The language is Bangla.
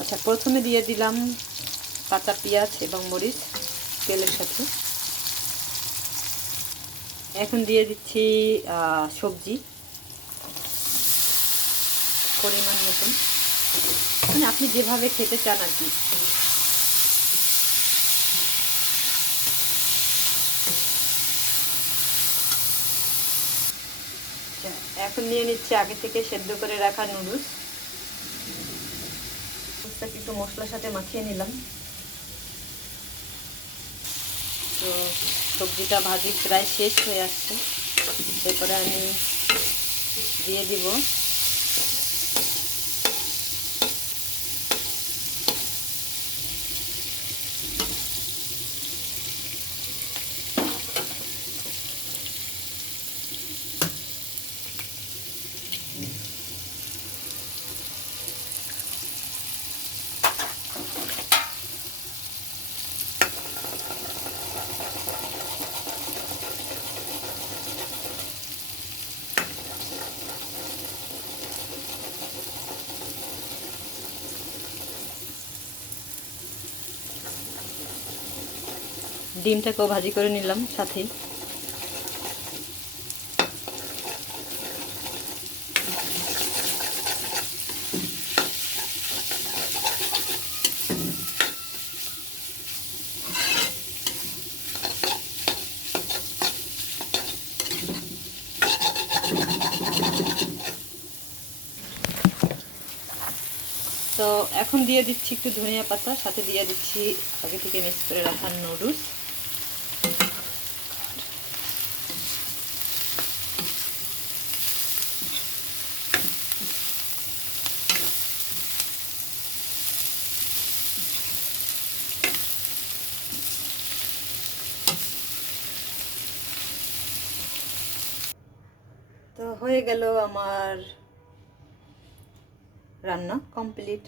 আচ্ছা, প্রথমে দিয়ে দিলাম কাঁচা পেঁয়াজ এবং মরিচ তেলের সাথে। এখন দিয়ে দিচ্ছি সবজি পরিমাণ মতন, মানে আপনি যেভাবে খেতে চান আর কি। এখন নিয়ে নিচ্ছি আগে থেকে সেদ্ধ করে রাখা নুডলস। নুডলসটাকে একটু মশলার সাথে মাখিয়ে নিলাম। তো সবজিটা ভাজি প্রায় শেষ হয়ে আসছে। এরপরে আমি দিয়ে দিব ডিমটাকেও ভাজি করে নিলাম সাথে। তো এখন দিয়ে দিচ্ছি একটু ধনিয়া পাতা, সাথে দিয়ে দিচ্ছি আগে থেকে মিক্স করে রাখা নুডলস। তো হয়ে গেল আমার রান্না কমপ্লিট।